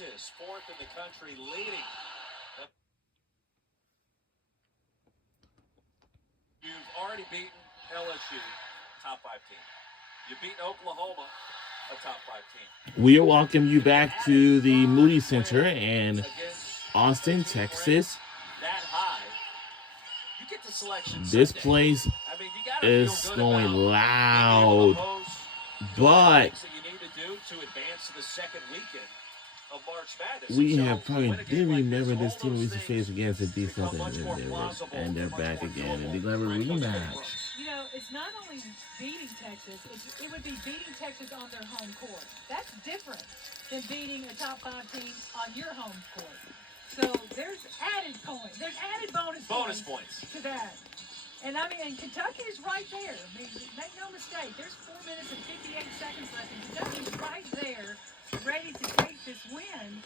Texas, fourth in the country, leading. You've already beaten LSU, top 5 team. You've beaten Oklahoma, a top 5 team. We welcome you back to the Moody Center in Austin, Texas. That high. You get to selection This Sunday. place is going loud, but we have probably did remember this team we used to face against the defense, and they're back again, and they're going to have a rematch. You know, it's not only beating Texas, it would be beating Texas on their home court. That's different than beating a top 5 team on your home court. So there's added points. There's added bonus points to that. And I mean, and Kentucky is right there. I mean, make no mistake. There's 4 minutes and 58 seconds left, and Kentucky's right there, ready to take this win.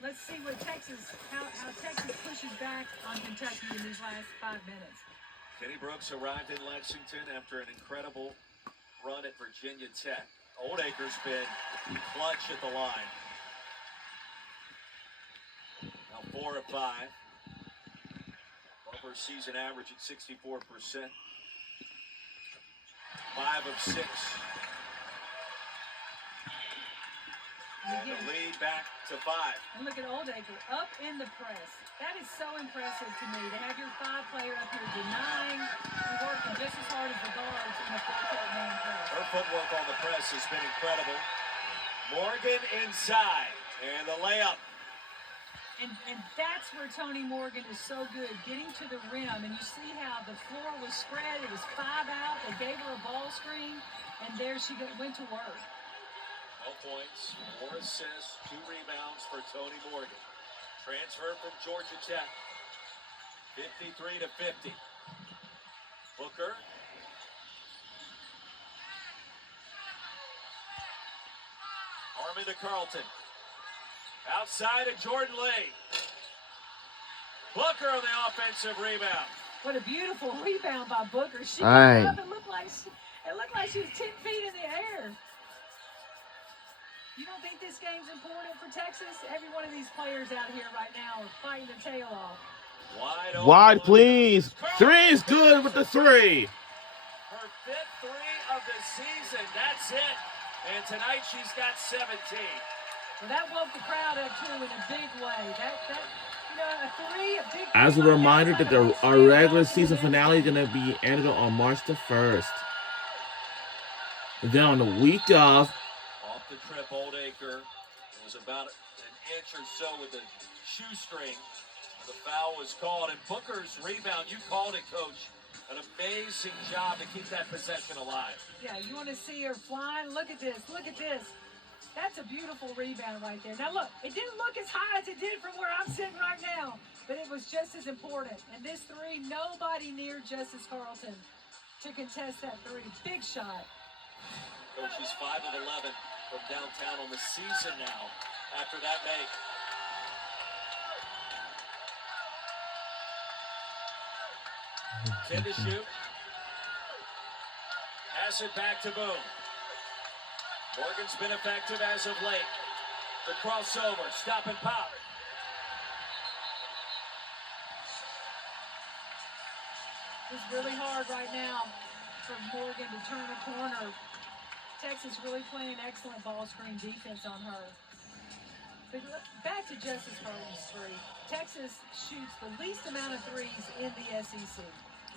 Let's see what how Texas pushes back on Kentucky in these last 5 minutes. Kenny Brooks arrived in Lexington after an incredible run at Virginia Tech. Oldacre's been clutch at the line. Now 4 of 5. Over season average at 64%. 5 of 6. And the lead back to 5. And look at Oldacre up in the press. That is so impressive to me to have your 5 player up here denying and working just as hard as the guards in a full-court man press. Her footwork on the press has been incredible. Morgan inside, and the layup. And that's where Toni Morgan is so good, getting to the rim. And you see how the floor was spread. It was 5 out. They gave her a ball screen, and there she went to work. 12 points, 4 assists, 2 rebounds for Toni Morgan. Transfer from Georgia Tech. 53 to 50. Booker. Harmon to Carlton. Outside of Jordan Lee. Booker on the offensive rebound. What a beautiful rebound by Booker. She Right. up, it looked like she was 10 feet in the air. You don't think this game's important for Texas? Every one of these players out here right now are fighting their tail off. Wide, please. 3 is good with the 3. Her 5th 3 of the season. That's it. And tonight she's got 17. Well, that woke the crowd up too in a big way. A big. As a reminder that our regular season finale is going to be ended on March the 1st. Then on the week of. Off the trip, Oldacre. It was about an inch or so with the shoestring. The foul was called, and Booker's rebound. You called it, Coach. An amazing job to keep that possession alive. Yeah, you want to see her flying? Look at this. Look at this. That's a beautiful rebound right there. Now, look, it didn't look as high as it did from where I'm sitting right now, but it was just as important. And this 3, nobody near Justice Carlton to contest that 3. Big shot. Coach, she's 5 of 11 from downtown on the season now after that make. Ten to shoot. Pass it back to Boone. Morgan's been effective as of late. The crossover, stop and pop. It's really hard right now for Morgan to turn a corner. Texas really playing excellent ball screen defense on her. But back to Justice Carlton's 3. Texas shoots the least amount of 3s in the SEC.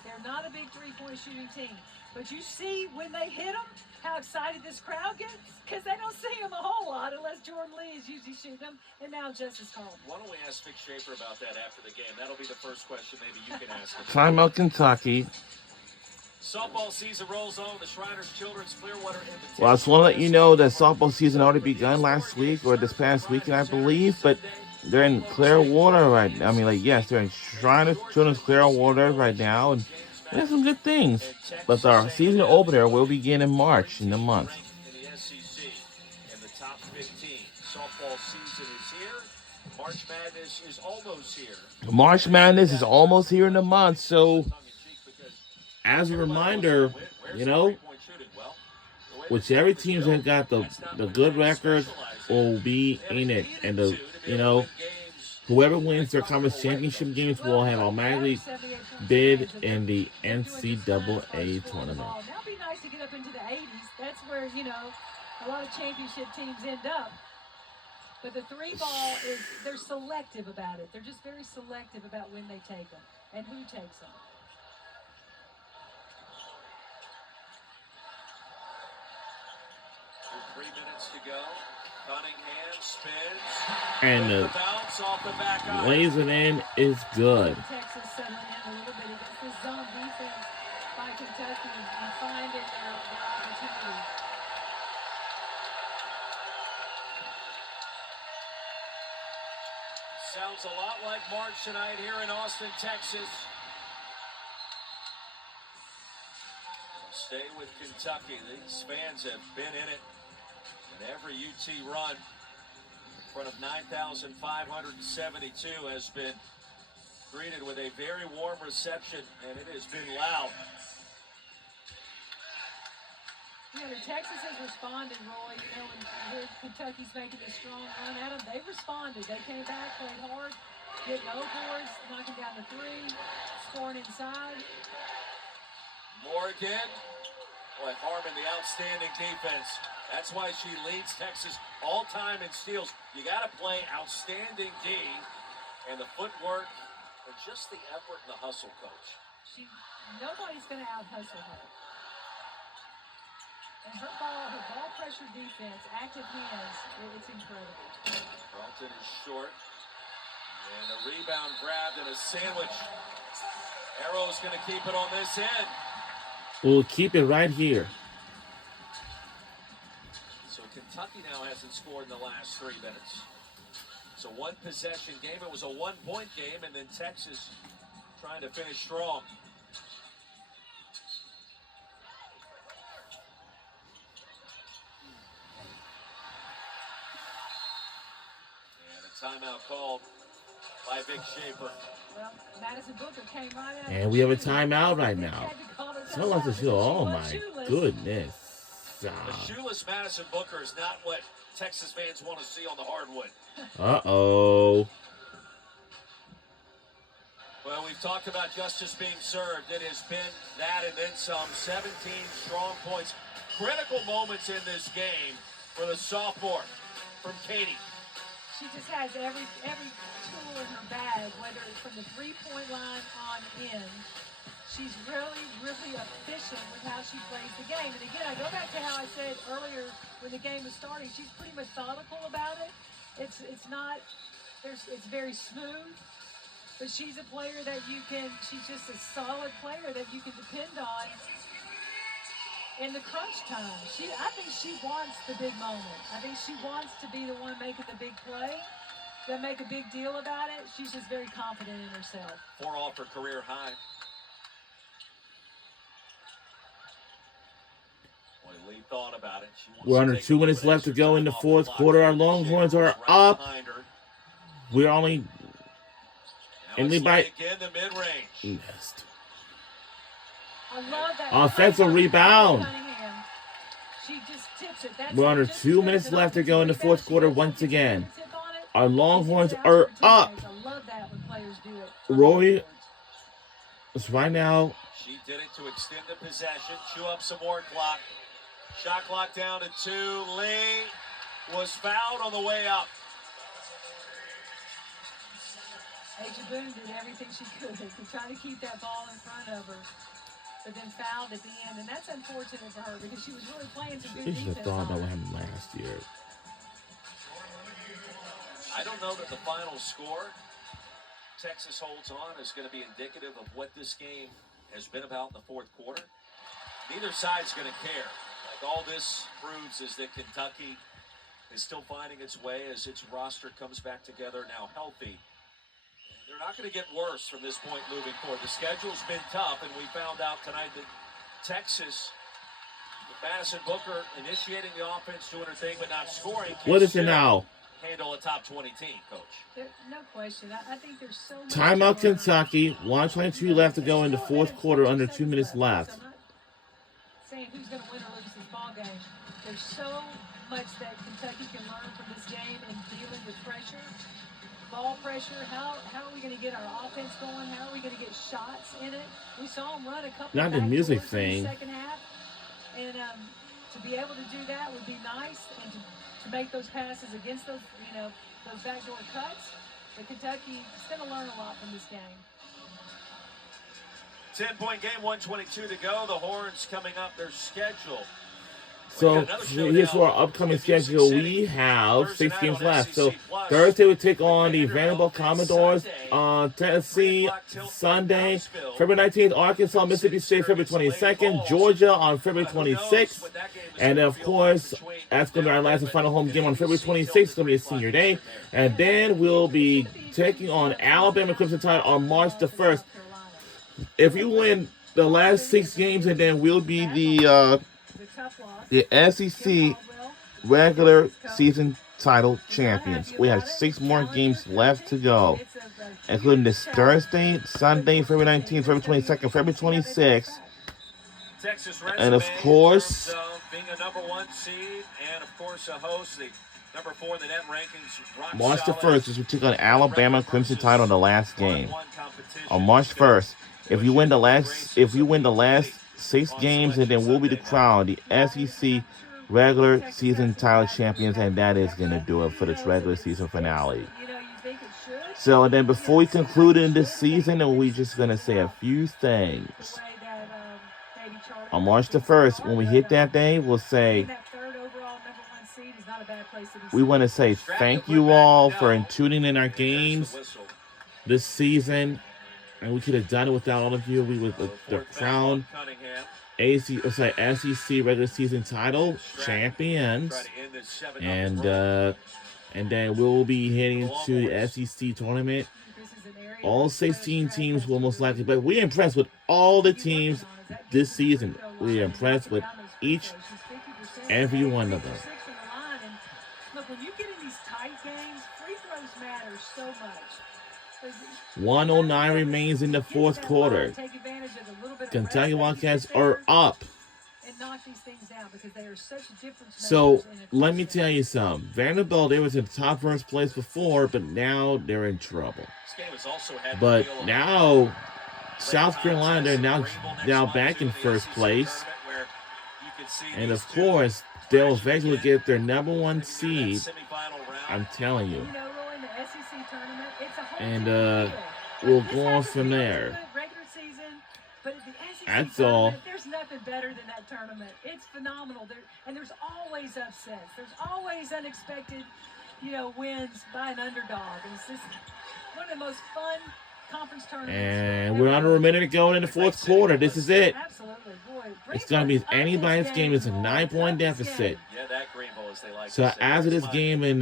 They're not a big 3-point shooting team. But you see when they hit them, how excited this crowd gets? Because they don't see them a whole lot unless Jordan Lee is usually shooting them, and now Justice Carlton. Why don't we ask Vic Schaefer about that after the game? That'll be the first question maybe you can ask him. Timeout, Kentucky. Softball season rolls on. The Shriners Children's Clearwater Invitation. Well, I just want to let you know that softball season already begun last week or this past weekend, I believe, but they're in Clearwater right now. I mean, like, yes, they're in Shriners Children's Clearwater right now, and there's some good things. But our season opener will begin in March in the month. In the SEC, in the top 15. Softball season is here. March Madness is almost here. March Madness is almost here in the month, so as a reminder, you know, whichever teams have got the good record will be in it, and whoever wins their conference championship games will have automatically bid in the NCAA tournament. Now it'd be nice to get up into the 80s. That's where, a lot of championship teams end up. But the three ball they're selective about it. They're just very selective about when they take them and who takes them. 3 minutes to go. Cunningham spins. And the bounce off the back iron. lays it in is good. Texas settling in a little bit against this zone defense by Kentucky and finding their opportunity. Sounds a lot like March tonight here in Austin, Texas. Stay with Kentucky. These fans have been in it in every UT run. In front of 9,572 has been greeted with a very warm reception, and it has been loud. Texas has responded, Roy. When Kentucky's making a strong run at them, they've responded. They came back, played hard, getting no boards, knocking down the three, scoring inside. Morgan, boy, Harmon, the outstanding defense. That's why she leads Texas all time in steals. You got to play outstanding D, and the footwork, and just the effort and the hustle, Coach. Nobody's going to out-hustle her. And her ball pressure defense, active hands, it's incredible. Carlton is short. And a rebound grabbed and a sandwich. Arrow's going to keep it on this end. We'll keep it right here. So Kentucky now hasn't scored in the last 3 minutes. It's a one-possession game. It was a one-point game, and then Texas trying to finish strong. Timeout called by Vic Schaefer. Well, Madison Booker came right out. And we have a timeout right now. Someone wants to show. Oh my goodness. The shoeless Madison Booker is not what Texas fans want to see on the hardwood. Uh-oh. Well, we've talked about justice being served. It has been that and then some. 17 strong points. Critical moments in this game for the sophomore from Katie. She just has every tool in her bag, whether it's from the three-point line on in. She's really, really efficient with how she plays the game. And again, I go back to how I said earlier when the game was starting, she's pretty methodical about it. It's very smooth, but she's a player that she's just a solid player that you can depend on in the crunch time. I think she wants the big moment. I think she wants to be the one making the big play. They'll make a big deal about it. She's just very confident in herself. 4 off her career high. Boy, Lee thought about it. We're under 2 minutes left to go in the fourth quarter. Our Longhorns are up. We're only in the by. Again, the mid-range. I love that. Offensive rebound. She just tips it. We're under 2 minutes left to go in the fourth quarter once again. Our Longhorns are up. I love that when players do it. Roy is right now. She did it to extend the possession, chew up some more clock. Shot clock down to 2. Lee was fouled on the way up. Aja Boone did everything she could to try to keep that ball in front of her, but then fouled at the end, and that's unfortunate for her because she was really playing some good defense. She should have thought about what happened last year. I don't know that the final score Texas holds on is going to be indicative of what this game has been about in the fourth quarter. Neither side's going to care. Like all this proves is that Kentucky is still finding its way as its roster comes back together now healthy. They're not going to get worse from this point moving forward. The schedule's been tough, and we found out tonight that Texas, with Madison Booker initiating the offense, doing her thing, but not scoring. What is it now? Handle a top 20 team, Coach. No question. I think there's so much. Timeout, Kentucky. 1:22 left to go in the fourth quarter. Under 2 minutes left. I'm not saying who's going to win or lose this ball game. There's so much that Kentucky can learn from this game in dealing with pressure, ball pressure. How are we going to get our offense going? How are we going to get shots in it? We saw them run a couple Not of the music backdoors in thing. the second half. And to be able to do that would be nice, and to make those passes against those, those backdoor cuts. But Kentucky is going to learn a lot from this game. 10-point game, 1:22 to go. The Horns coming up their schedule. So here's our upcoming schedule. We have 6 games left. So Thursday we take on the Vanderbilt Commodores. Tennessee Sunday, February 19th, Arkansas, Mississippi State, February 22nd, Georgia on February 26th. And of course, that's going to be our last and final home game on February 26th. It's going to be a senior day. And then we'll be taking on Alabama Crimson Tide on March the 1st. If you win the last 6 games, and then we'll be the SEC regular season title champions. We have 6 more games left to go, including this Thursday, Sunday, February 19th, February 22nd, February 26th. And of course, being a number 1 seed, and of course a host, the number 4 in the net rankings. March the 1st is we take on Alabama Crimson Tide on the last game. On March 1st, if you win the last 6 games, and then we'll be the crown, the SEC regular season title champions, and that is going to do it for this regular season finale. So, and then before we conclude in this season, and we're just going to say a few things. On March the 1st, when we hit that day, we'll say, we want to say thank you all for tuning in our games this season. And we could have done it without all of you. We would the crown SEC regular season title champions, and then we'll be heading to the SEC tournament. All 16 teams will most likely, but we're impressed with all the teams this season. We're impressed with each, every one of them. Look, when you get in these tight games, free throws matter so much. 109 remains in the 4th quarter. Kentucky Wildcats are up. So let me tell you something. Vanderbilt, they was in top 1st place before, but now they're in trouble. But now South Carolina, they're now back in 1st place. And of course, they'll eventually get their number 1 seed. I'm telling you. And we'll go on from there. That's all. There's nothing better than that tournament. It's phenomenal. And there's always upsets. There's always unexpected, wins by an underdog. And it's just one of the most fun conference tournaments. And we're under a minute to go in the 4th quarter. This is it. Absolutely, boy. It's going to be anybody's game. It's a 9-point deficit. Yeah, that green bowl, as they like so to say. after this game, and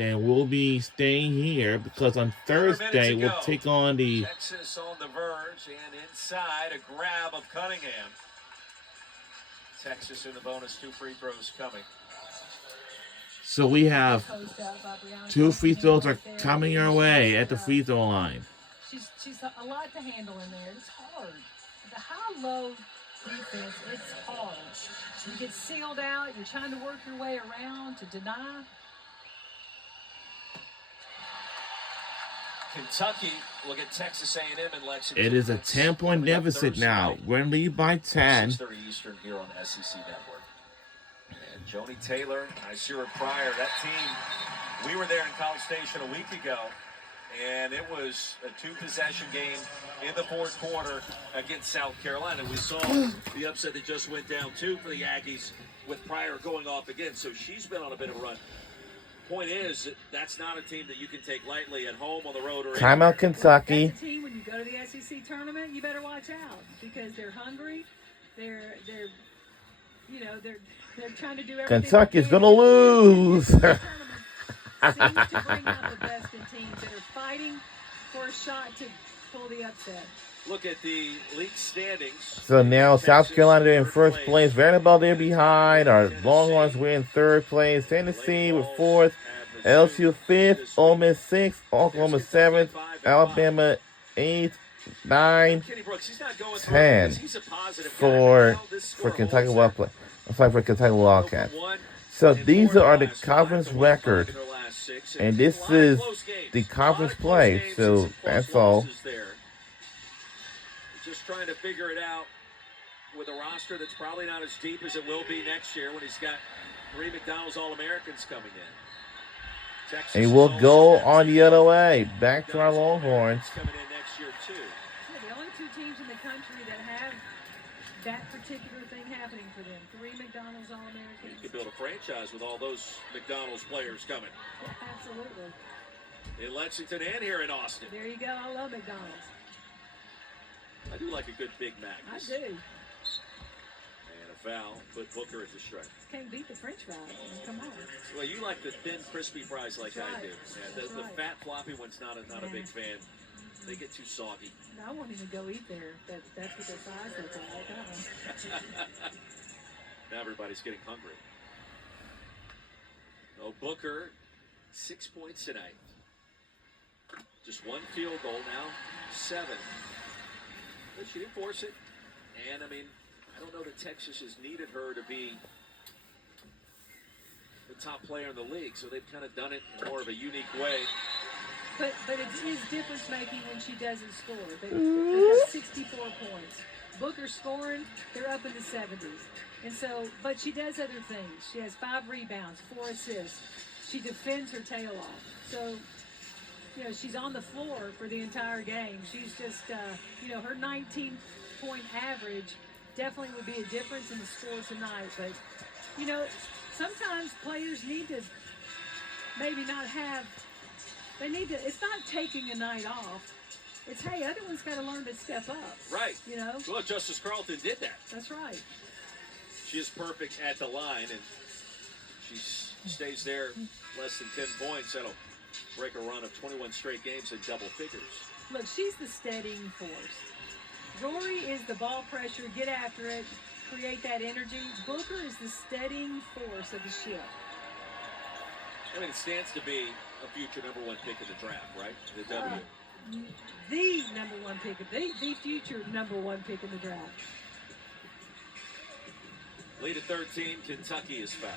then we'll be staying here because on Thursday we'll take on the Texas on the verge, and inside a grab of Cunningham. Texas in the bonus, 2 free throws coming. So we have 2 free throws are coming our way at the free throw line. She's a lot to handle in there. It's hard. The high-low defense, it's hard. You get sealed out. You're trying to work your way around to deny. Kentucky, look at Texas A&M and Lexington. It is a 10-point deficit now. We're in lead by 10. 6:30 Eastern here on SEC Network. And Joni Taylor, I see her prior. That team, we were there in College Station a week ago, and it was a 2-possession game in the 4th quarter against South Carolina. We saw the upset that just went down, too, for the Aggies, with Pryor going off again. So she's been on a bit of a run. Point is, that's not a team that you can take lightly at home, on the road, or Timeout, Kentucky. That's a team, when you go to the SEC tournament, you better watch out because they're hungry. They're trying to do everything. Kentucky's gonna lose. Seems to bring out the best in teams that are fighting for a shot to pull the upset. Look at the league standings. So now South Carolina in 1st place. Vanderbilt they're behind. Our Longhorns we're in 3rd place. Tennessee with 4th. LSU 5th. Ole Miss 6th. Oklahoma 7th. Alabama 8th. 9, 10 for Kentucky Wildcats. I'm sorry, for Kentucky Wildcats. So And these Florida are the last 5 conference to win 5 record, in their last 6. and And this a lot of is close games. the A lot conference of close play. games and So some close that's all. losses there. Just trying to figure it out with a roster that's probably not as deep as it will be next year when he's got 3 McDonald's All-Americans coming in. Texas And is we'll also go got on the 3 other way. Back to our McDonald's All-Americans Longhorns. coming in next year too. Yeah, the only 2 teams in the country that have that particular thing happening for them. 3 McDonald's You All-Americans. could build a franchise with all those McDonald's players coming Yeah, absolutely. in Lexington and here in Austin. There you go. I love McDonald's. I do like a good Big Mac. I do. And a foul, put Booker at the strike. Can't beat the French fries. I mean, come on. Well, you like the thin, crispy fries like That's I right. do. Yeah, That's the right. fat, floppy one's not a big fan. They get too soggy. I won't even go eat there. That's what their fries look like. Now everybody's getting hungry. Oh, Booker, 6 points tonight. Just 1 field goal now, 7. But she didn't force it. And, I mean, I don't know that Texas has needed her to be the top player in the league, so they've kind of done it in more of a unique way. But it is difference making when she doesn't score. They got 64 points. Booker scoring, they're up in the 70s. And so, but she does other things. She has 5 rebounds, 4 assists. She defends her tail off. So, you know, she's on the floor for the entire game. She's just, you know, her 19-point average definitely would be a difference in the score tonight. But, you know, sometimes players need to maybe not have, they need to, it's not taking a night off. It's, hey, other one's got to learn to step up. Right. You know? Well, Justice Carlton did that. That's right. She is perfect at the line, and she stays there less than 10 points. That'll break a run of 21 straight games in double figures. Look, she's the steadying force. Rory is the ball pressure, get after it, create that energy. Booker is the steadying force of the ship. I mean, it stands to be a future #1 pick in the draft, right? The W. The #1 pick, the future #1 pick in the draft. Lead at 13, Kentucky is fouled.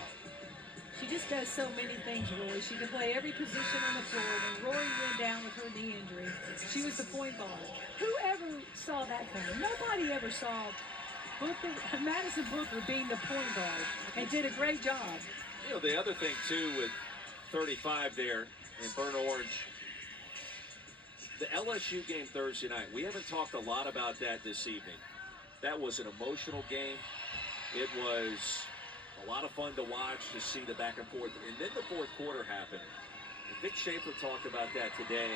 She just does so many things, Rory. She can play every position on the floor. When Rory went down with her knee injury, she was the point guard. Whoever saw that coming? Nobody ever saw Booker, Madison Booker being the point guard, and did a great job. You know, the other thing, too, with 35 there in burnt orange, the LSU game Thursday night, we haven't talked a lot about that this evening. That was an emotional game. It was a lot of fun to watch, to see the back and forth. And then the fourth quarter happened. Vic Schaefer talked about that today,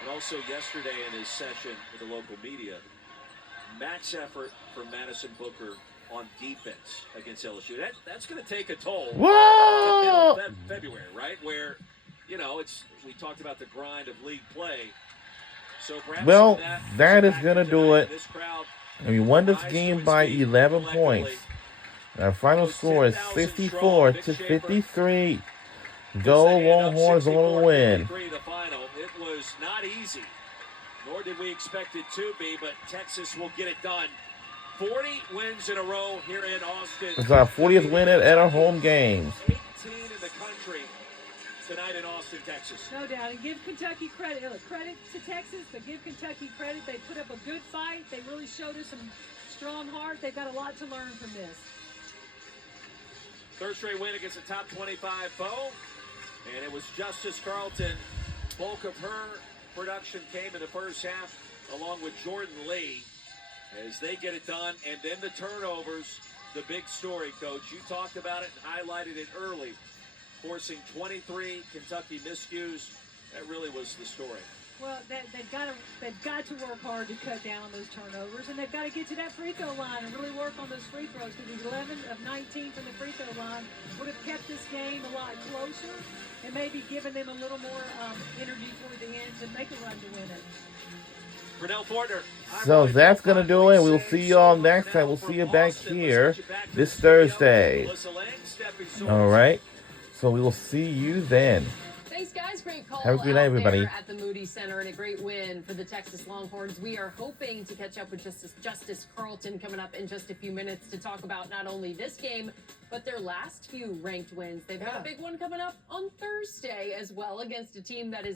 and also yesterday in his session with the local media. Max effort for Madison Booker on defense against LSU. That's going to take a toll. Whoa! In February, right? Where, you know, we talked about the grind of league play. So perhaps Well, that is going to do it. This crowd, And we won this game by 11 points. Our final score is 64 to 53. Go Longhorns on the win. The final. It was not easy, nor did we expect it to be, but Texas will get it done. 40 wins in a row here in Austin. It's our 40th win at our home games. 18 in the country tonight in Austin, Texas. No doubt. And give Kentucky credit. Look, credit to Texas, but give Kentucky credit. They put up a good fight. They really showed us some strong heart. They've got a lot to learn from this. Third straight win against a top 25 foe. And it was Justice Carlton. Bulk of her production came in the first half, along with Jordan Lee, as they get it done. And then the turnovers, the big story, Coach. You talked about it and highlighted it early. Forcing 23 Kentucky miscues. That really was the story. Well, they've got to work hard to cut down on those turnovers, and they've got to get to that free throw line and really work on those free throws, because 11 of 19 from the free throw line would have kept this game a lot closer and maybe given them a little more energy toward the end to make a run to win it. Brunel Fortner. So that's going to do it. We'll see you all next time. We'll see you back here this Thursday. All right. So we will see you then. Thanks, guys. Great call. Have a great night, everybody. At the Moody Center, and a great win for the Texas Longhorns. We are hoping to catch up with Justice Carlton coming up in just a few minutes to talk about not only this game, but their last few ranked wins. They've got a big one coming up on Thursday as well against a team that is